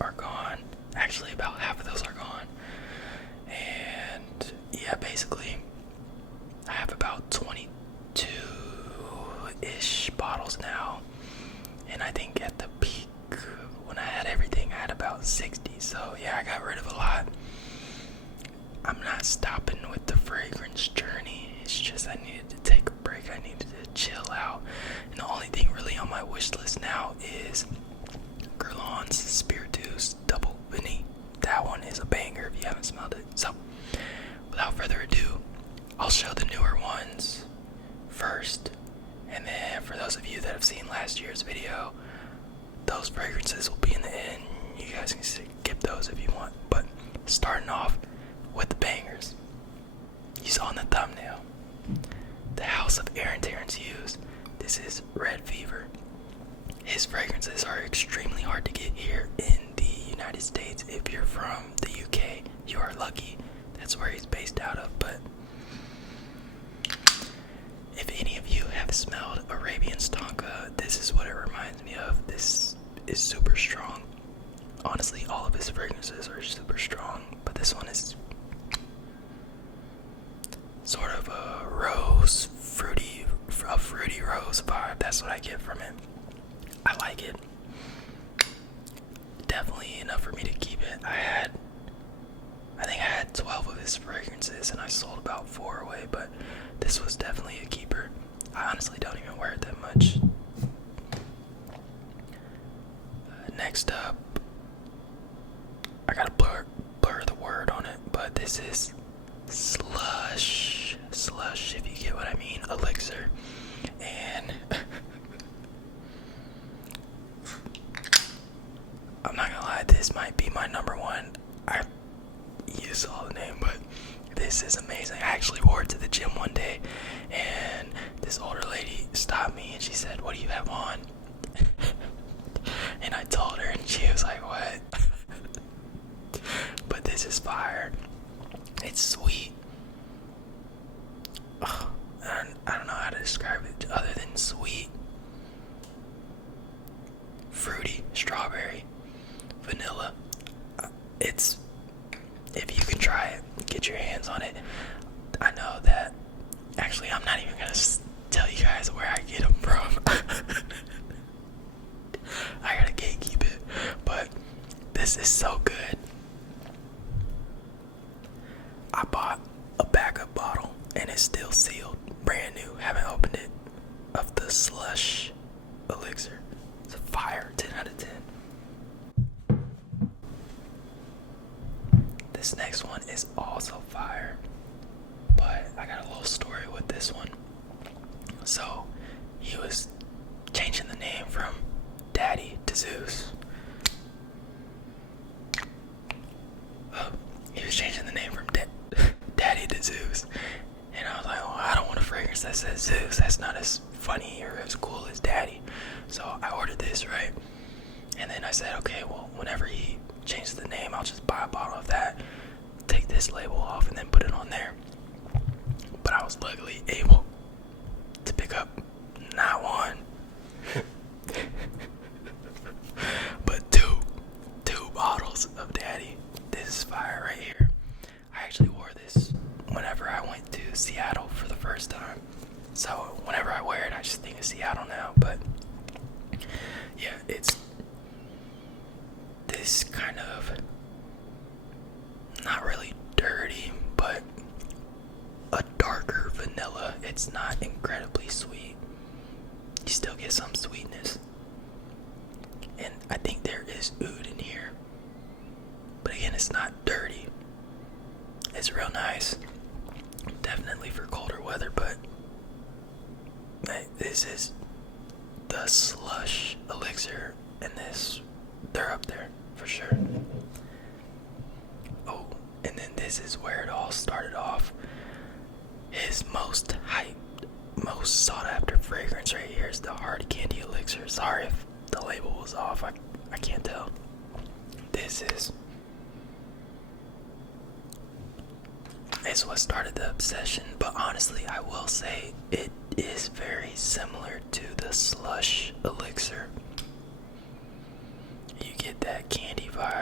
are gone. Actually, about half of those are gone. And yeah, basically, I have about 22-ish bottles now. And I think at the peak, when I had everything, I had about 60. So yeah, I got rid of a lot. I'm not stopping with the fragrance journey. It's just I needed to take a break. I needed to chill out. And the only thing really on my wish list now is Guerlain's Spiritus Double Vinny. That one is a banger if you haven't smelled it. So, without further ado, I'll show the newer ones first. And then for those of you that have seen last year's video, those fragrances will be in the end. You guys can skip those if you want. But starting off with the bangers. You saw in the thumbnail. The house of Terence Hughes. This is Red Fever. His fragrances are extremely hard to get here in the United States. If you're from the UK, you are lucky. That's where he's based out of. But if any of you have smelled Arabian Stanka, this is what it reminds me of. This is super strong. Honestly, all of his fragrances are super strong, but this one is sort of a fruity rose vibe. That's what I get from it. I like it. Definitely enough for me to keep it. I think I had 12 of his fragrances and I sold about 4 away, but this was definitely a keeper. I honestly don't even wear it that much. Next up, I gotta blur the word on it, but this is slush, if you get what I mean, elixir. And I'm not gonna lie, this might be my number one. You saw the name, but this is amazing. I actually wore it to the gym one day, and this older lady stopped me and she said, "What do you have on?" And I told her, and she was like, "What?" But this is fire. It's sweet. Ugh, I don't know how to describe it other than sweet. Fruity, strawberry, vanilla. It's, if you can try it, get your hands on it. I know that, actually, I'm not even gonna tell you guys where I get them from. I gotta gatekeep it, but this is so good. I bought a backup bottle and it's still sealed, brand new, haven't opened it, of the slush elixir. It's a fire, 10 out of 10. This next one is also fire, but I got a little story with this one. So he was changing the name from Daddy to Zeus. He was changing the name from Daddy to Zeus. And I was like, oh, I don't want a fragrance that says Zeus. That's not as funny or as cool as Daddy. So I ordered this, right? And then I said, okay, well, whenever he changes the name, I'll just buy a bottle of that, take this label off, and then put it on there. But I was luckily able to pick up not one, but two bottles of Daddy. This is fire right here. I actually wore this whenever I went to Seattle for the first time. So whenever I wear it, I just think of Seattle now. But yeah, it's this kind of, not really dirty, but a darker vanilla. It's not incredibly sweet. You still get some sweetness. And I think there is oud in here. But again, it's not dirty. It's real nice. Definitely for colder weather, but this is the slush elixir, and they're up there for sure. Oh, and then this is where it all started off. His most hyped, most sought after fragrance right here is the hard candy elixir. Sorry if the label was off, I can't tell. This is what started the obsession, but honestly I will say it is very similar to the slush elixir. You get that candy vibe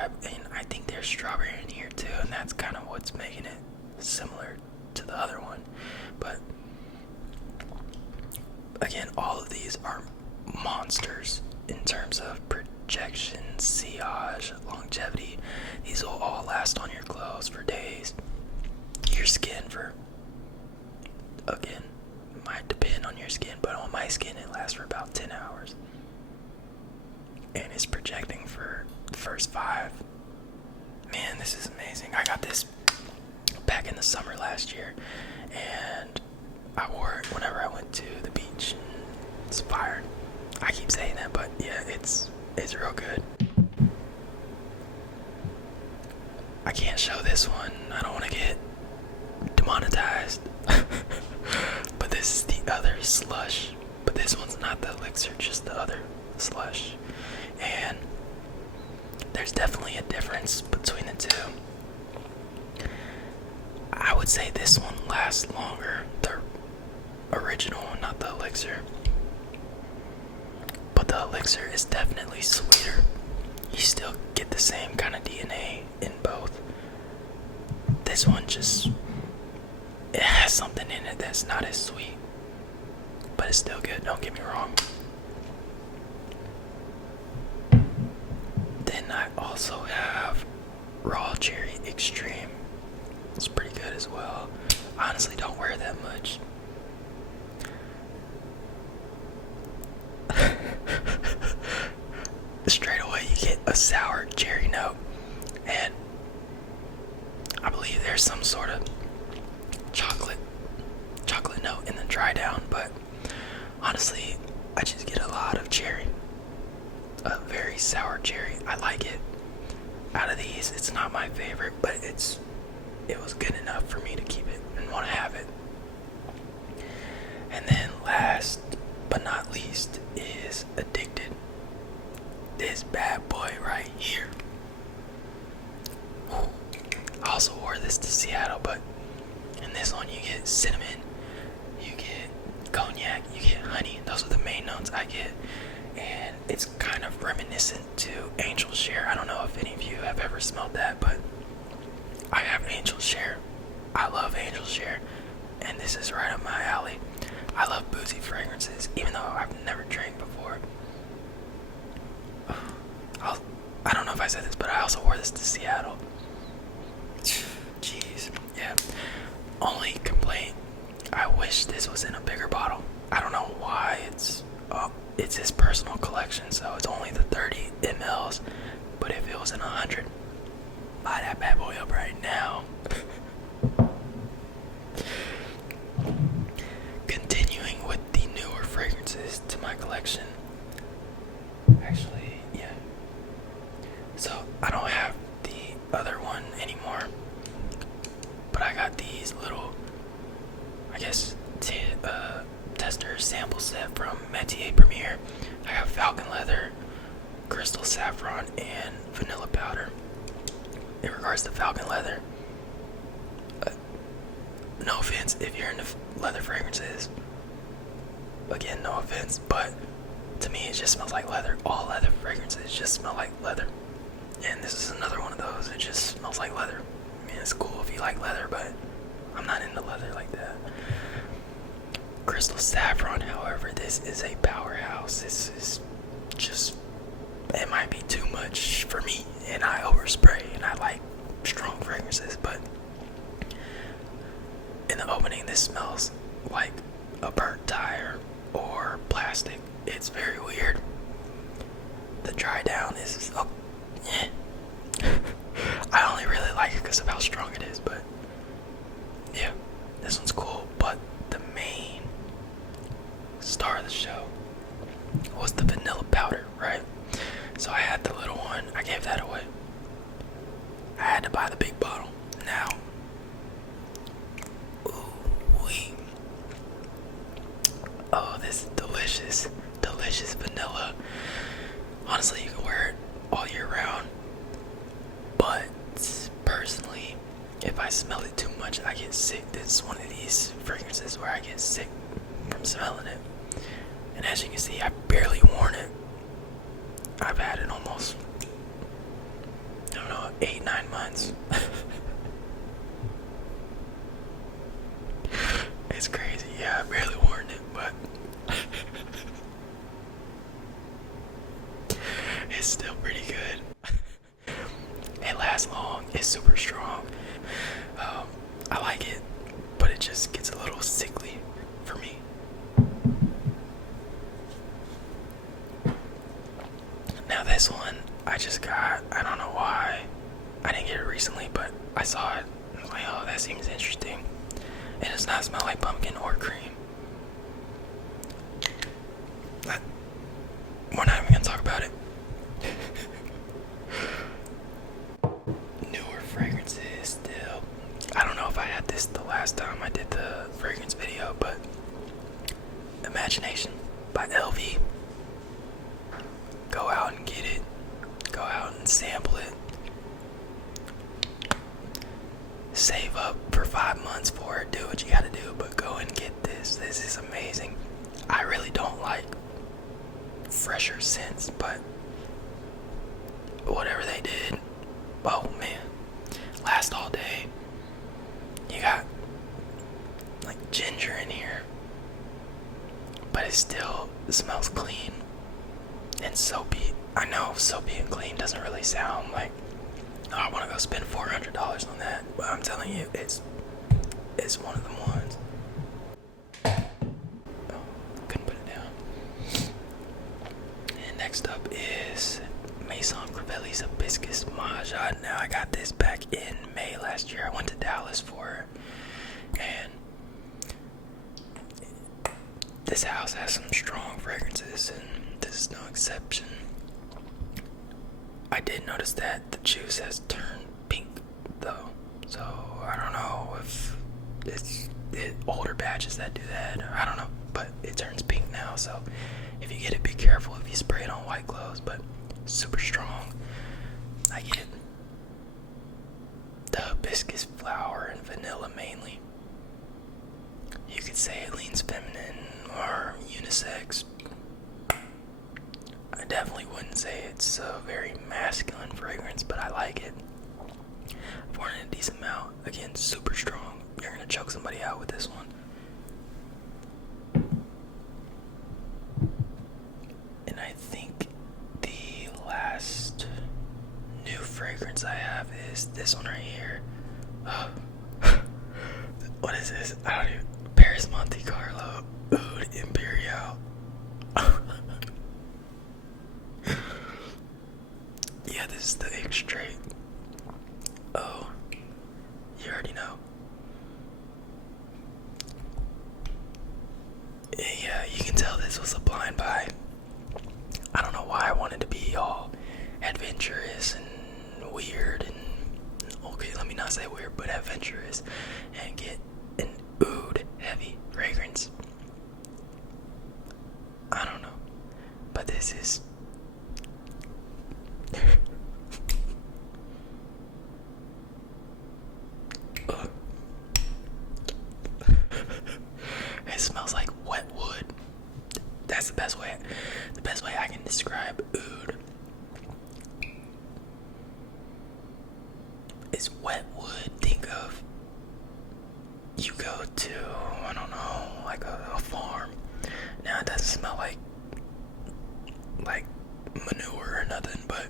longevity. These will all last on your clothes for days. Your skin for, again, might depend on your skin, but on my skin it lasts for about 10 hours. And it's projecting for the first 5. Man, this is amazing. I got this back in the summer last year, and I wore it whenever I went to the beach. It's fire. I keep saying that, but yeah, it's real good. I can't show this one. I don't want to get demonetized. But this is the other slush. But this one's not the elixir, just the other slush. And there's definitely a difference between the two. I would say this one lasts longer, the original, not the elixir. But the elixir is definitely sweeter. You still get the same kind of DNA in both. This one just, it has something in it that's not as sweet, but it's still good, don't get me wrong. Then I also have Raw Cherry Extreme. It's pretty good as well. I honestly don't wear that much. Straight away you get a sour cherry note, and I believe there's some sort of chocolate note in the dry down, but honestly I just get a lot of cherry. A very sour cherry. I like it. Out of these, it's not my favorite, but it was good enough for me to keep it and want to have it. And then last but not least is Addicted. This bad boy right here. Whew. I also wore this to Seattle, but in this one you get cinnamon, you get cognac, you get honey. Those are the main notes I get. And it's kind of reminiscent to Angel Share. I don't know if any of you have ever smelled that, but I have Angel Share. I love Angel Share, and this is right up my alley. I love boozy fragrances, even though I've never drank before. I don't know if I said this, but I also wore this to Seattle. Jeez, yeah. Only complaint, I wish this was in a bigger bottle. I don't know why. It's his personal collection, so it's only the 30 mLs. But if it was in 100, buy that bad boy up right now. Continuing with the newer fragrances to my collection. Actually, yeah. So I don't have the other one anymore, but I got these little, I guess, tester sample set from Matiere Premiere. I have Falcon Leather, Crystal Saffron, and Vanilla Powder. In regards to Falcon Leather, no offense if you're into leather fragrances. Again, no offense, but to me it just smells like leather. All leather fragrances just smell like leather. And this is another one of those. It just smells like leather. I mean, it's cool if you like leather, but I'm not into leather like that. Crystal Saffron, however, this is a powerhouse. This is just, it might be too much for me, and I overspray, and I like strong fragrances, but in the opening, this smells like a burnt tire or plastic. It's very weird. The dry down is, I only really like it because of how strong it is, but yeah, this one's cool. But the main star of the show was the vanilla powder, right? So I had the little one, I gave that away. I had to buy the big bottle. Now, ooh-wee. Oh, this is delicious, delicious vanilla. Honestly, you can wear it all year round. But personally, if I smell it too much, I get sick. This is one of these fragrances where I get sick from smelling it. And as you can see, I barely worn it. I've had it almost, I don't know, 8-9 months. It's crazy. Yeah, I barely worn it, but it's still pretty good. It's super strong. I like it, but it just gets a little sickly for me. Now this one, I just got, I don't know why. I didn't get it recently, but I saw it. I was like, oh, that seems interesting. It does not smell like pumpkin or cream. We're not even going to talk about it. Newer fragrances still. I don't know if I had this the last time I did the fragrance video, but Imagination by LV. Go out and get it. Go out and sample it. Save up for 5 months for it. Do what you gotta do, but go and get this. This is amazing. I really don't like fresher scents, but whatever they did, oh man, last all day. You got like ginger in here, but it still smells clean and soapy. I know soapy and clean doesn't really sound like, oh, I want to go spend $400 on that, but I'm telling you, it's one of the ones. Oh, couldn't put it down. And next up is Maison Crivelli's Hibiscus Mahjong. Now I got this back in May last year. I went to Dallas for it, and this house has some strong fragrances, and this is no exception. I did notice that the juice has turned pink, though, so I don't know if it's older batches that do that. I don't know, but it turns pink now, so if you get it, be careful if you spray it on white clothes, but super strong. I get the hibiscus flower and vanilla mainly. You could say it leans feminine or unisex. I definitely wouldn't say it's a very masculine fragrance, but I like it. I've worn it a decent amount. Again, super strong. You're gonna choke somebody out with this one. And I think the last new fragrance I have is this one right here. What is this? I don't even. Paris Monte Carlo Oud Imperial. Yeah, this is the ink straight. Oh, you already know. Yeah, you can tell this was a blind buy. I don't know why I wanted to be all adventurous and weird and, okay, let me not say weird, but adventurous, and get an oud heavy fragrance. I don't know, but this is it smells like wet wood. That's the best way I can describe oud. It's wet wood. Think of, you go to, I don't know, like a farm. Now it doesn't smell like manure or nothing, but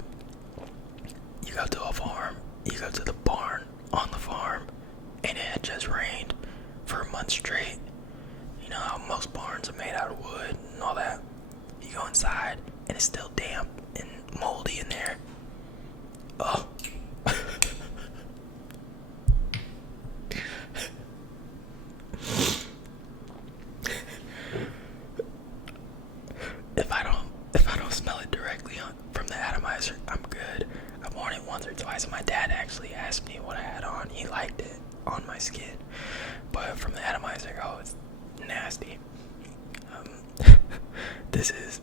you go to a farm, you go to the barn on the farm, and it had just rained for a month straight. You know how most barns are made out of wood and all that. You go inside and it's still damp and moldy in there. Oh. If I don't smell it directly from the atomizer, I'm good. I've worn it once or twice, and my dad actually asked me what I had on. He liked it on my skin, but from the atomizer, oh, it's nasty. This is,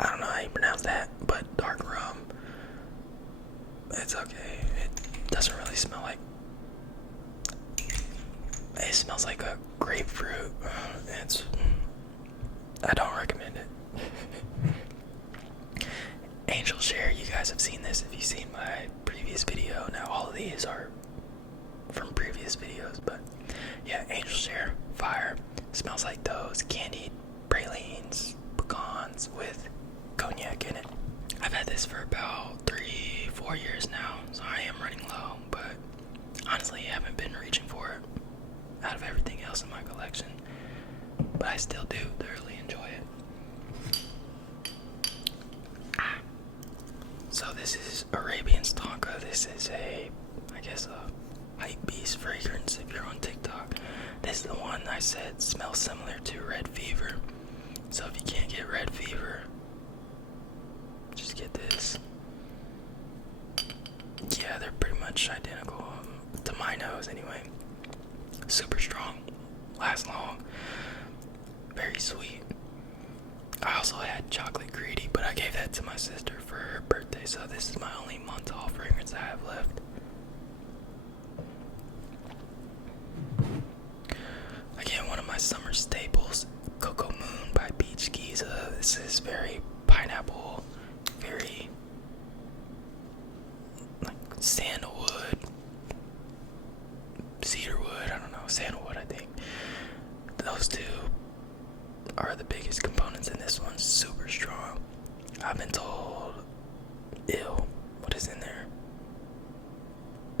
I don't know how you pronounce that, but dark rum. It's okay. It doesn't really smell like, it smells like a grapefruit. I don't recommend it. Angel Share, you guys have seen this if you've seen my previous video. Now all of these are from previous videos, but yeah, Angel Share, fire. Smells like those candied pralines, pecans with cognac in it. I've had this for about 3-4 years now, so I am running low, but honestly, I haven't been reaching for it out of everything else in my collection. But I still do thoroughly enjoy it. So this is Arabian Stanka. This is a hype beast fragrance if you're on TikTok. This is the one I said smells similar to Red Fever. So if you can't get Red Fever, just get this. Yeah, they're pretty much identical, to my nose anyway. Super strong, lasts long, very sweet. I also had Chocolate Greedy, but I gave that to my sister for her birthday, so this is my only Montal fragrance I have left. Again, one of my summer staples, Cocoa Moon by Beach Giza. This is very pineapple, very like sandalwood, cedarwood, I don't know, sandalwood I think. Those two are the biggest components in this one. Super strong. I've been told, ew, what is in there?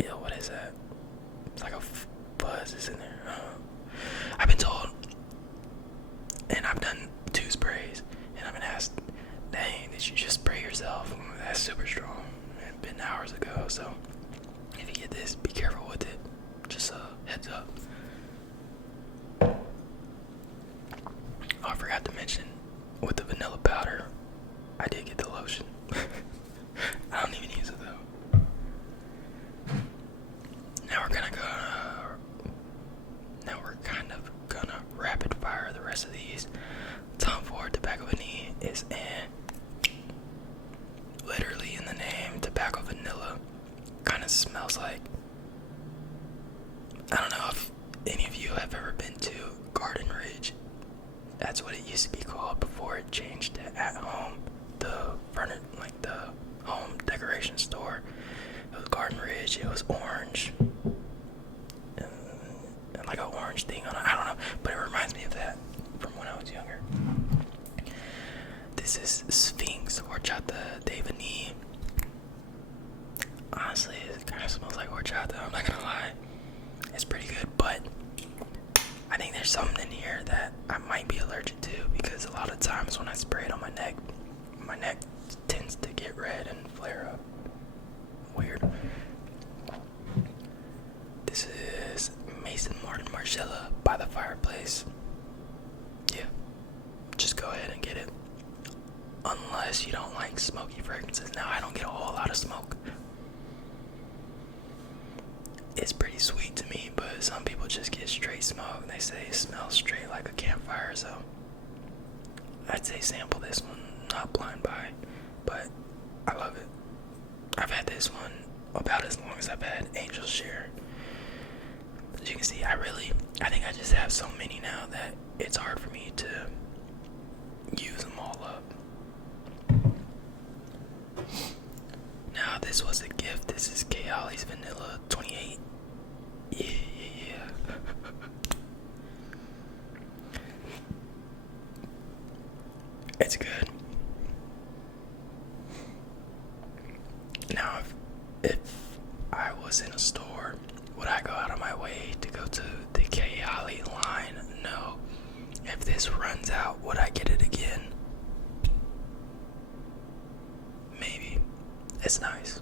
Ew, what is that? It's like a buzz is in there. I've been told, and I've done 2 sprays, and I've been asked, dang, did you just spray yourself? That's super strong. It's been hours ago, so if you get this, be careful with it. Just a heads up. Oh, I forgot to mention, with the vanilla powder, I did get the lotion. I don't even use it though. Now we're kind of gonna rapid fire the rest of these. Tom Ford Tobacco Vanilla is literally in the name, tobacco vanilla. Kind of smells like, I don't know if any of you have ever been to Garden Ridge. That's what it used to be called before it changed to At Home, the home decoration store. It was Garden Ridge. It was orange, and like an orange thing on it. I don't know, but it reminds me of that from when I was younger. This is Sphinx Horchata de Vanille. Honestly, it kind of smells like horchata. I'm not gonna lie. It's pretty good, but I think there's something in here that I might be allergic to, because a lot of times when I spray it on my neck tends to get red and flare up. Weird. This is Maison Martin Margiela by the fireplace. Yeah, just go ahead and get it. Unless you don't like smoky fragrances. Now, I don't get a whole lot of smoke. It's pretty sweet to me, but some people just get straight smoke. They say it smells straight like a campfire, so I'd say sample this one, not blind buy, but I love it. I've had this one about as long as I've had Angel Share. As you can see, I think I just have so many now that it's hard for me to use them all up. Now, this was a gift. This is Kayali's Vanilla 28. Yeah. It's good. Now, if I was in a store, would I go out of my way to go to the Kayali line? No. If this runs out, would I get it again? Maybe. It's nice.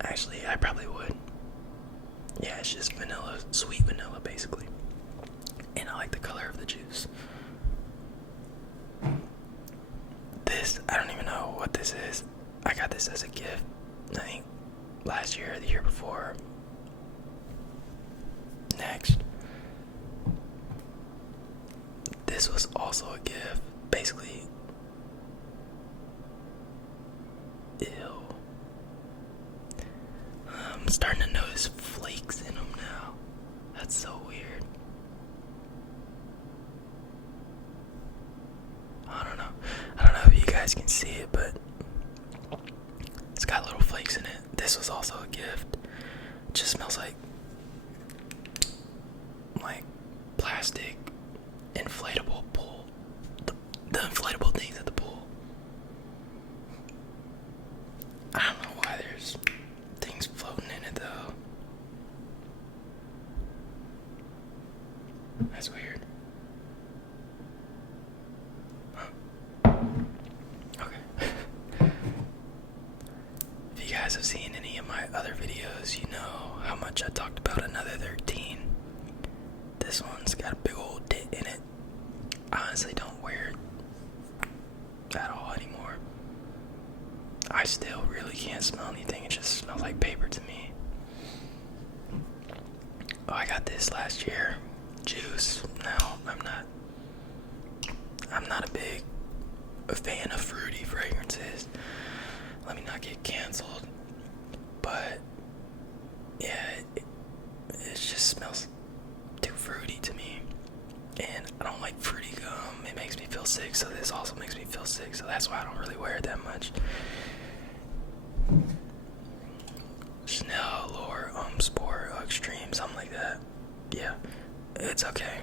Actually, I probably would. Yeah, it's just vanilla, sweet vanilla, basically. And I like the color of the juice. This, I don't even know what this is. I got this as a gift, I think, last year or the year before. Next. This was also a gift. Basically, ew. I'm starting to notice flakes in them now. That's so weird. I don't know if you guys can see it, but it's got little flakes in it. This was also a gift. It just smells like plastic inflatable pool. The inflatable things at the pool. I don't know why there's things floating seen any of my other videos, you know how much I talked about another 13. This one's got a big old dent in it. I honestly don't wear it at all anymore. I still really can't smell anything. It just smells like paper to me. Oh, I got this last year. Juice. No, I'm not a fan of fruity fragrances. Let me not get canceled. But yeah, it just smells too fruity to me. And I don't like fruity gum. It makes me feel sick, so this also makes me feel sick. So that's why I don't really wear it that much. Chanel or Sport Extreme, something like that. Yeah, it's okay.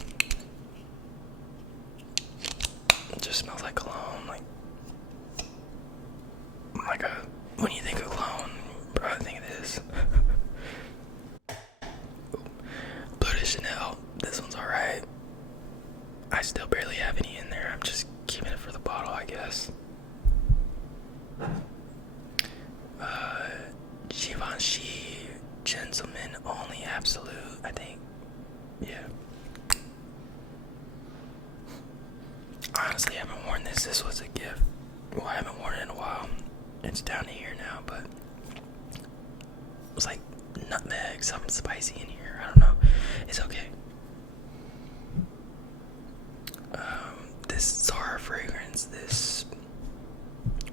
It just smells like cologne, like when you think of cologne, probably think of this. Bleu de Chanel, this one's alright. I still barely have any in there. I'm just keeping it for the bottle, I guess. Givenchy Gentleman Only Absolute, I think. Yeah. Honestly, I haven't worn this. This was a gift. Well, I haven't worn it in a while. It's down to here now, but it was like nutmeg, something spicy in here. I don't know. It's okay. This Zara fragrance, this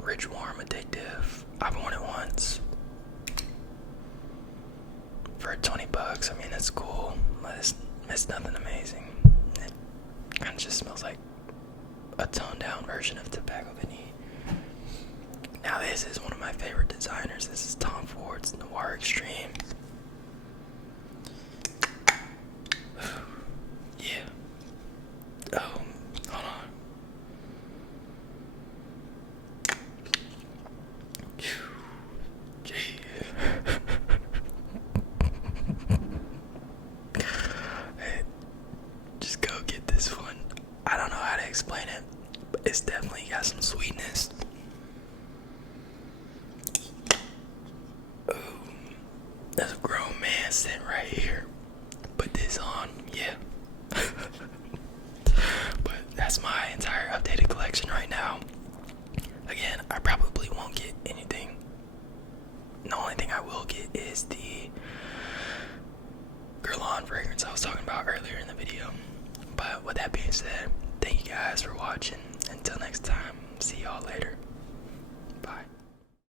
Rich Warm Addictive. I've worn it once for $20. I mean, it's cool, but it's nothing amazing. It kind of just smells like a toned down version of Tobacco Vanille. Now this is one of my favorite designers. This is Tom Ford's Noir Extreme. Yeah. Oh, hold on. Gee. Hey, just go get this one. I don't know how to explain it, but it's definitely got some sweetness. Ooh, there's a grown man sitting right here. Put this on, yeah. But that's my entire updated collection right now. Again, I probably won't get anything. The only thing I will get is the Guerlain fragrance I was talking about earlier in the video. But with that being said, thank you guys for watching. Until next time, see y'all later.